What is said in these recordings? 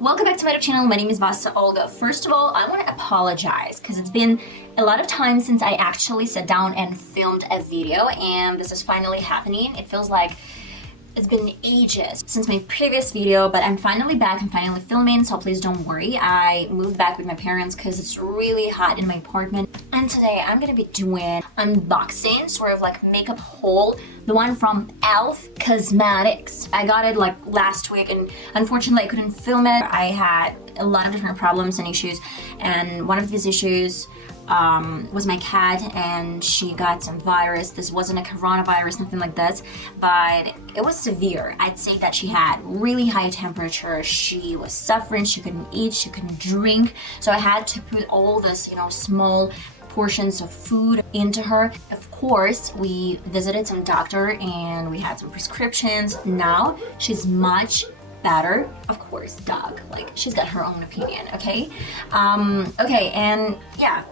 Welcome back to my YouTube channel. My name is VassaOlga. First of all, I want to apologize because it's been a lot of time since I actually sat down and filmed a video, and this is finally happening. It feels like it's been ages since my previous video, but I'm finally back. I'm finally filming, so please don't worry. I moved back with my parents because it's really hot in my apartment. And today I'm gonna be doing unboxing, sort of like makeup haul, the one from e.l.f. Cosmetics. I got it like last week and unfortunately I couldn't film it. I had a lot of different problems and issues, and one of these issues was my cat, and she got some virus. This wasn't a coronavirus, nothing like this, but it was severe. I'd say that she had really high temperature. She was suffering. She couldn't eat, she couldn't drink, so I had to put all this, small portions of food into her. Of course, we visited some doctor and we had some prescriptions. Now she's much better. Of course, dog, like, she's got her own opinion, okay? Okay, and yeah,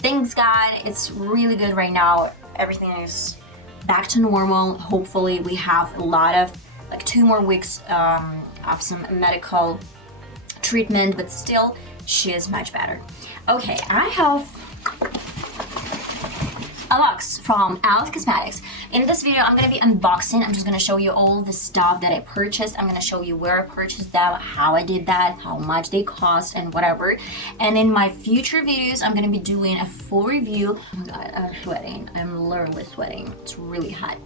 thanks God, it's really good right now. Everything is back to normal. Hopefully we have a lot of, like, 2 more weeks of some medical treatment, but still, she is much better. Okay, I have a box from e.l.f. Cosmetics. In this video, I'm going to be unboxing. I'm just going to show you all the stuff that I purchased. I'm going to show you where I purchased them, how I did that, how much they cost, and whatever. And in my future videos, I'm going to be doing a full review. Oh my God, I'm sweating. I'm literally sweating. It's really hot.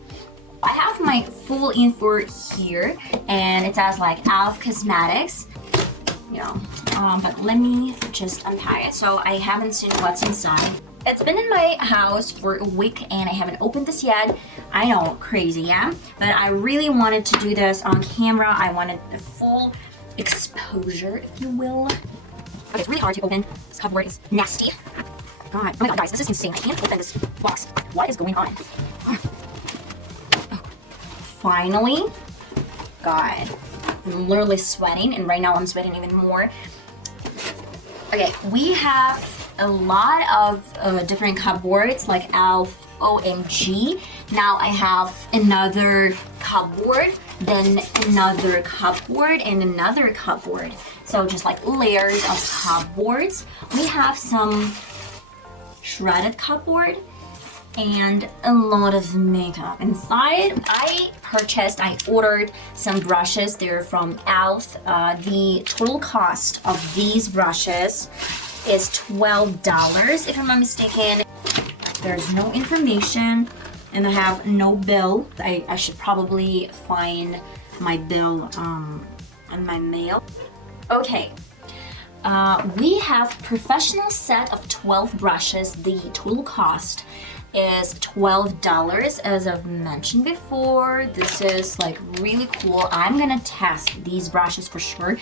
I have my full info here, and it says like e.l.f. Cosmetics. But let me just unpack it. So I haven't seen what's inside. It's been in my house for a week and I haven't opened this yet. I know, crazy, yeah? But I really wanted to do this on camera. I wanted the full exposure, if you will. Okay, it's really hard to open. This cupboard is nasty. God, oh my God, guys, this is insane. I can't open this box. What is going on? Oh. Finally, God, I'm literally sweating, and right now I'm sweating even more. Okay, we have a lot of different cupboards, like e.l.f. OMG. Now I have another cupboard, then another cupboard, and another cupboard. So just like layers of cupboards. We have some shredded cupboard and a lot of makeup inside. I ordered some brushes. They're from e.l.f. The total cost of these brushes is $12, if I'm not mistaken. There's no information and I have no bill. I should probably find my bill on my mail. Okay, we have professional set of 12 brushes. The total cost is $12. As I've mentioned before, this is like really cool. I'm gonna test these brushes for sure.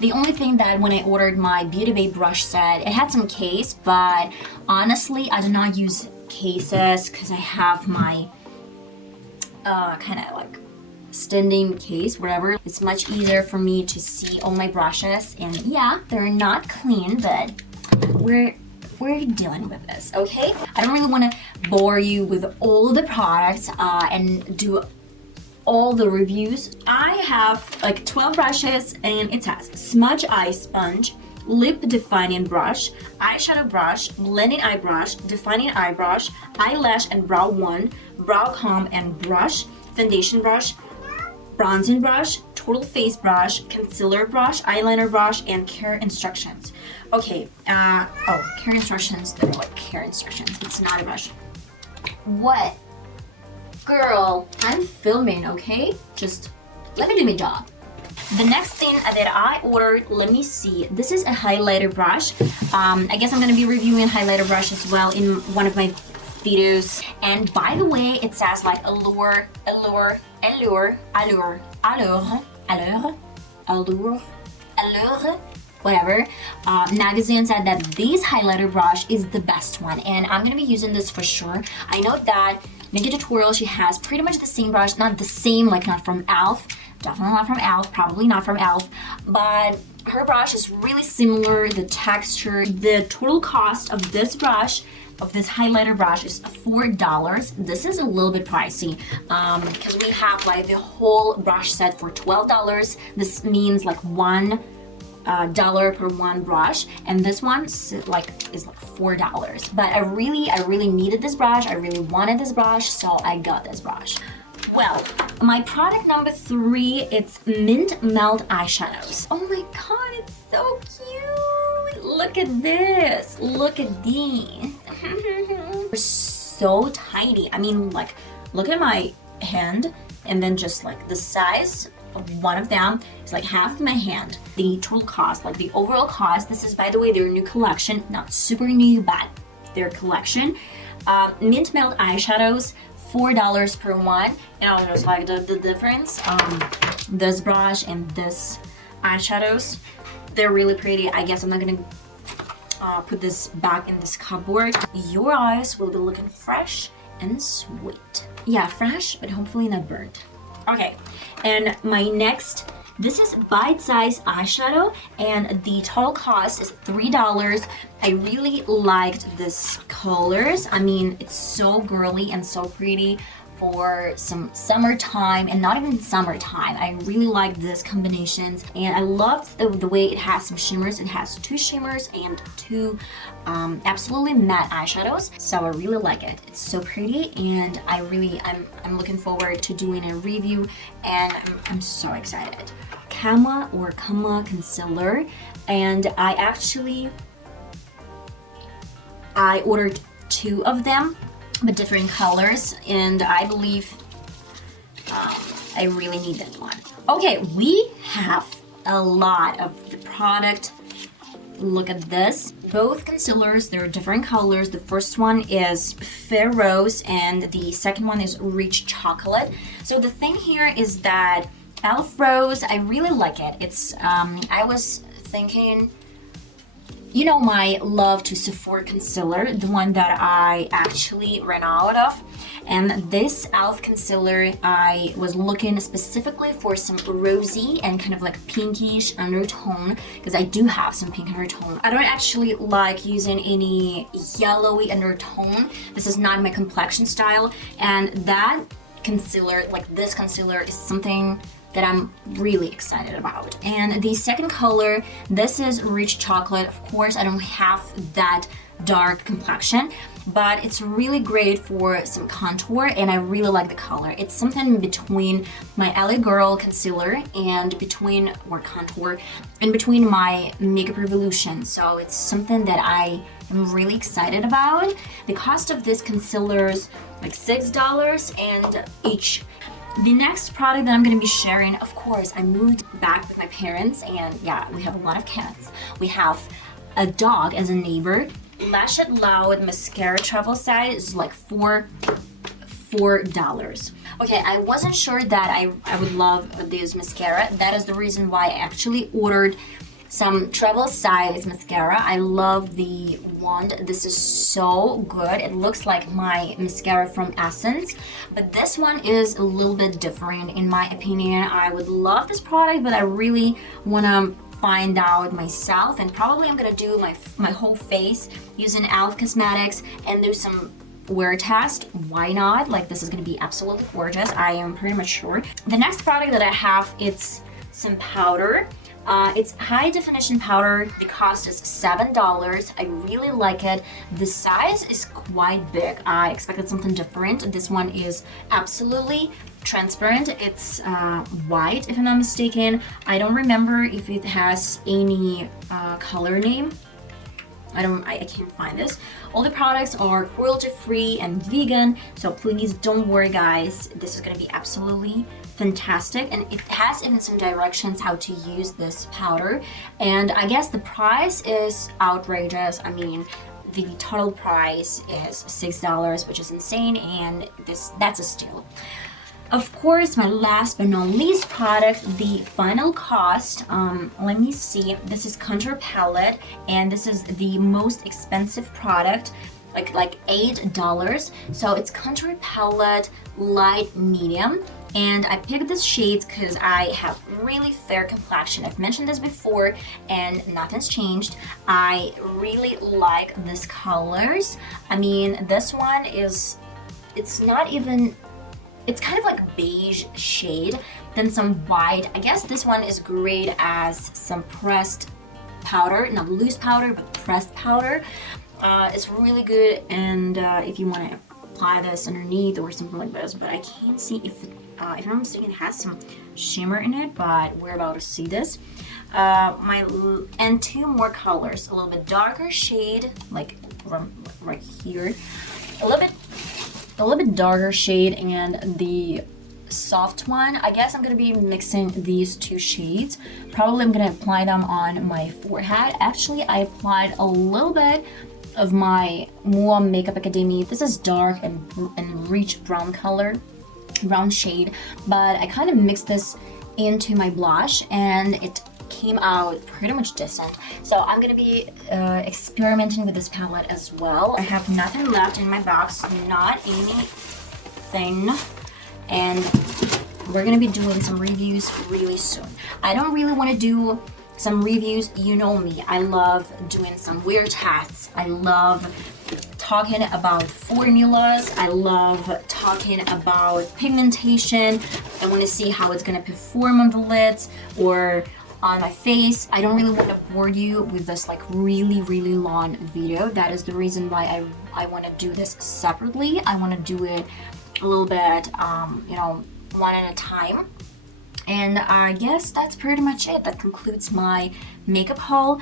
The only thing that when I ordered my Beauty Bay brush set, it had some case, but honestly I do not use cases because I have my kind of like standing case, whatever. It's much easier for me to see all my brushes, and yeah, they're not clean, but we're dealing with this, okay? I don't really want to bore you with all the products and do all the reviews. I have like 12 brushes, and it says smudge eye sponge, lip defining brush, eyeshadow brush, blending eye brush, defining eye brush, eyelash and brow one, brow comb and brush, foundation brush, bronzing brush, total face brush, concealer brush, eyeliner brush, and care instructions. Okay, care instructions. They're like care instructions. It's not a brush. What? Girl, I'm filming, okay? Just let me do my job. The next thing that I ordered, let me see. This is a highlighter brush. I guess I'm gonna be reviewing highlighter brush as well in one of my videos. And by the way, it says like allure, whatever. Magazine said that this highlighter brush is the best one, and I'm gonna be using this for sure. I know that Ninja Tutorial, she has pretty much the same brush, not the same, like not from e.l.f., definitely not from e.l.f., probably not from e.l.f., but her brush is really similar, the texture. The total cost of this brush, of this highlighter brush, is $4. This is a little bit pricey because we have like the whole brush set for $12. This means like one dollar per one brush, and this one is like $4. But I really needed this brush. I really wanted this brush, so I got this brush. Well, my product number 3, it's Mint Melt eyeshadows. Oh my god, it's so cute! Look at this. Look at these. They're so tiny. I mean, like, look at my hand, and then just like the size of one of them is like half of my hand. The total cost, like the overall cost, this is, by the way, their new collection, not super new, but their collection. Mint Melt eyeshadows, $4 per one, and I was like the difference. This brush and this eyeshadows, they're really pretty. I guess I'm not gonna put this back in this cupboard. Your eyes will be looking fresh and sweet. Yeah, fresh, but hopefully not burnt. Okay, and my next, this is bite-size eyeshadow, and the total cost is $3. I really liked this colors. I mean, it's so girly and so pretty for some summertime, and not even summertime. I really like this combinations, and I love the way it has some shimmers. It has 2 shimmers and 2 absolutely matte eyeshadows, so I really like it. It's so pretty, and I'm looking forward to doing a review, and I'm so excited. Kama concealer, and I ordered 2 of them, but different colors, and I believe I really need that one. Okay, we have a lot of the product. Look at this. Both concealers, they're different colors. The first one is Fair Rose, and the second one is Rich Chocolate. So the thing here is that e.l.f. Rose, I really like it. It's I was thinking, you know, my love to Sephora concealer, the one that I actually ran out of. And this e.l.f. concealer, I was looking specifically for some rosy and kind of like pinkish undertone, because I do have some pink undertone. I don't actually like using any yellowy undertone. This is not my complexion style. And that concealer, like this concealer, is something that I'm really excited about. And the second color, this is Rich Chocolate. Of course, I don't have that dark complexion, but it's really great for some contour, and I really like the color. It's something between my LA Girl concealer and between my Makeup Revolution. So it's something that I am really excited about. The cost of this concealer is like $6 and each. The next product that I'm going to be sharing, of course, I moved back with my parents, and yeah, we have a lot of cats. We have a dog as a neighbor. Lash It Loud mascara travel size is like $4. Okay, I wasn't sure that I would love this mascara. That is the reason why I actually ordered some travel size mascara. I love the wand. This is so good. It looks like my mascara from Essence, but this one is a little bit different in my opinion. I would love this product, but I really want to find out myself, and probably I'm gonna do my whole face using e.l.f. Cosmetics and do some wear test. Why not? Like, this is gonna be absolutely gorgeous. I am pretty much sure. The next product that I have, it's some powder. It's high definition powder. The cost is $7. I really like it. The size is quite big. I expected something different. This one is absolutely transparent. It's white, if I'm not mistaken. I don't remember if it has any color name. I can't find this. All the products are cruelty-free and vegan, so please don't worry, guys. This is gonna be absolutely fantastic, and it has even some directions how to use this powder. And I guess the price is outrageous. I mean, the total price is $6, which is insane, and that's a steal. Of course, my last but not least product, the final cost, let me see, this is Contour Palette, and this is the most expensive product, like $8. So it's Contour Palette Light Medium, and I picked this shades because I have really fair complexion. I've mentioned this before, and nothing's changed. I really like these colors. I mean, this one is, it's not even, it's kind of like beige shade, then some white. I guess this one is great as some pressed powder, not loose powder, but pressed powder. It's really good, and if you want to apply this underneath or something like this, but I can't see if I'm not mistaken, it has some shimmer in it, but we're about to see this. And two more colors, a little bit darker shade, like right here, a little bit darker shade, and the soft one. I guess I'm gonna be mixing these two shades. Probably I'm gonna apply them on my forehead. Actually, I applied a little bit of my Mua Makeup Academy. This is dark and rich brown color, brown shade, but I kind of mixed this into my blush and it came out pretty much decent. So I'm gonna be experimenting with this palette as well. I have nothing left in my box, not anything, and we're gonna be doing some reviews really soon. I don't really want to do some reviews, you know me, I love doing some weird tests. I love talking about formulas. I love talking about pigmentation. I want to see how it's gonna perform on the lids or on my face. I don't really want to bore you with this like really long video. That is the reason why I want to do this separately. I want to do it a little bit, you know, one at a time. And I guess that's pretty much it. That concludes my makeup haul.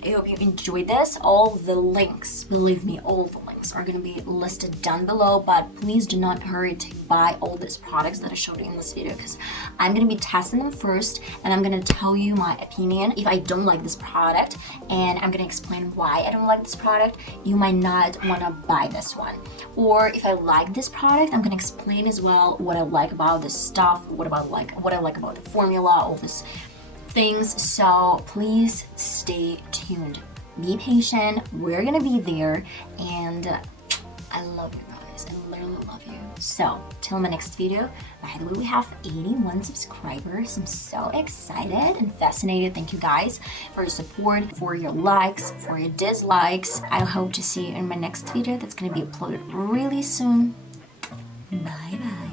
I hope you enjoyed this. All the links, believe me, all the links are gonna be listed down below, but please do not hurry to buy all these products that I showed you in this video, because I'm gonna be testing them first and I'm gonna tell you my opinion if I don't like this product, and I'm gonna explain why I don't like this product. You might not wanna buy this one. Or if I like this product, I'm gonna explain as well what I like about this stuff, what I like about the formula, all this things. So please stay tuned, be patient, we're gonna be there, and I love you guys, I literally love you. So till my next video. By the way, we have 81 subscribers. I'm so excited and fascinated. Thank you guys for your support, for your likes, for your dislikes. I hope to see you in my next video that's gonna be uploaded really soon. Bye bye.